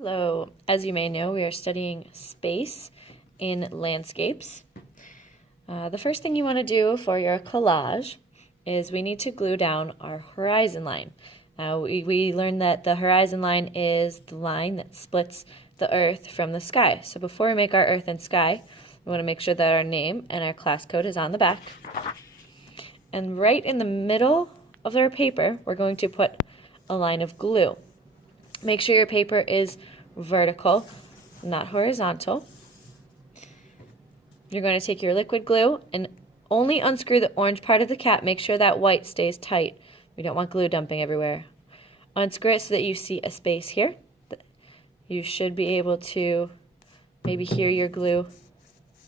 Hello, as you may know, we are studying space in landscapes. The first thing you want to do for your collage is we need to glue down our horizon line. Now, we learned that the horizon line is the line that splits the earth from the sky. So before we make our earth and sky, we want to make sure that our name and our class code is on the back. And right in the middle of our paper, we're going to put a line of glue. Make sure your paper is vertical, not horizontal. You're going to take your liquid glue and only unscrew the orange part of the cap. Make sure that white stays tight. We don't want glue dumping everywhere. Unscrew it so that you see a space here. You should be able to maybe hear your glue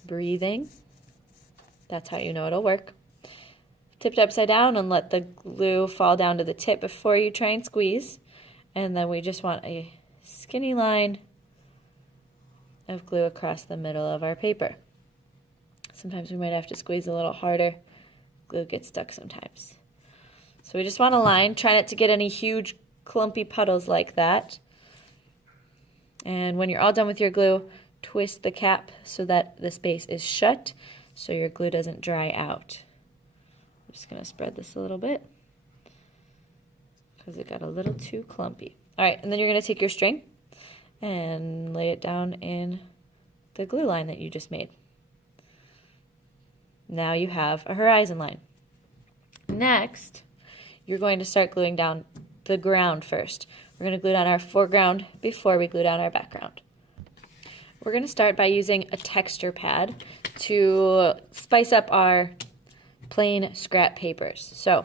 breathing. That's how you know it'll work. Tip it upside down and let the glue fall down to the tip before you try and squeeze. And then we just want a skinny line of glue across the middle of our paper. Sometimes we might have to squeeze a little harder. Glue gets stuck sometimes. So we just want a line. Try not to get any huge clumpy puddles like that. And when you're all done with your glue, twist the cap so that the space is shut so your glue doesn't dry out. I'm just going to spread this a little bit because it got a little too clumpy. All right, and then you're going to take your string and lay it down in the glue line that you just made. Now you have a horizon line. Next, you're going to start gluing down the ground first. We're going to glue down our foreground before we glue down our background. We're going to start by using a texture pad to spice up our plain scrap papers. So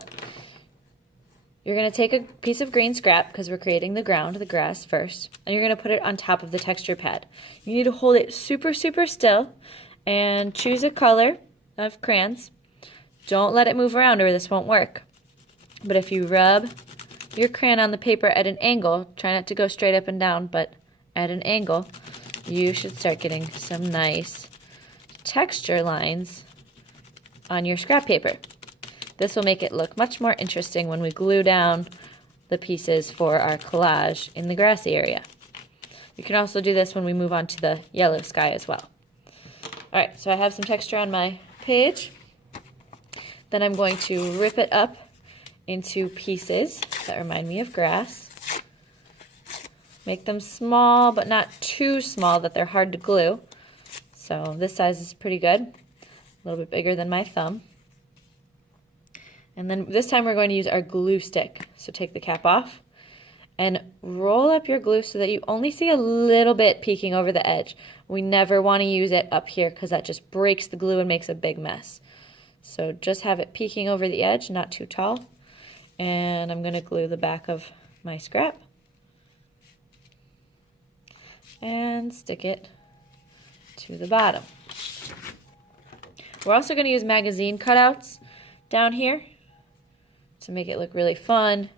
you're going to take a piece of green scrap because we're creating the ground, the grass first, and you're going to put it on top of the texture pad. You need to hold it super still and choose a color of crayons. Don't let it move around or this won't work. But if you rub your crayon on the paper at an angle, try not to go straight up and down, but at an angle, you should start getting some nice texture lines on your scrap paper. This will make it look much more interesting when we glue down the pieces for our collage in the grassy area. You can also do this when we move on to the yellow sky as well. All right, so I have some texture on my page. Then I'm going to rip it up into pieces that remind me of grass. Make them small, but not too small that they're hard to glue. So this size is pretty good, a little bit bigger than my thumb. And then this time we're going to use our glue stick. So take the cap off and roll up your glue so that you only see a little bit peeking over the edge. We never want to use it up here because that just breaks the glue and makes a big mess. So just have it peeking over the edge, not too tall. And I'm going to glue the back of my scrap and stick it to the bottom. We're also going to use magazine cutouts down here to make it look really fun,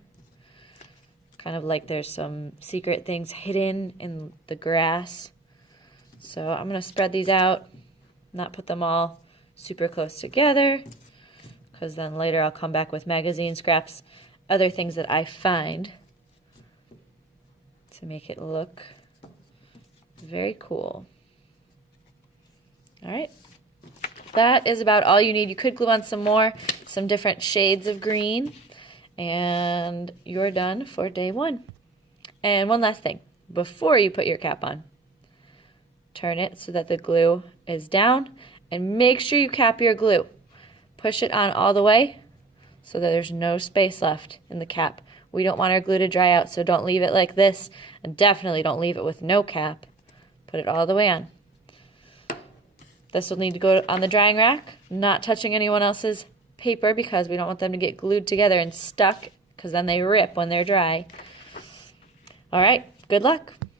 kind of like there's some secret things hidden in the grass. So I'm going to spread these out, not put them all super close together, because then later I'll come back with magazine scraps, other things that I find to make it look very cool. All right. That is about all you need. You could glue on some different shades of green, and you're done for day one. And one last thing, before you put your cap on, turn it so that the glue is down, and make sure you cap your glue. Push it on all the way so that there's no space left in the cap. We don't want our glue to dry out, so don't leave it like this, and definitely don't leave it with no cap. Put it all the way on. This will need to go on the drying rack, not touching anyone else's paper because we don't want them to get glued together and stuck because then they rip when they're dry. All right, good luck.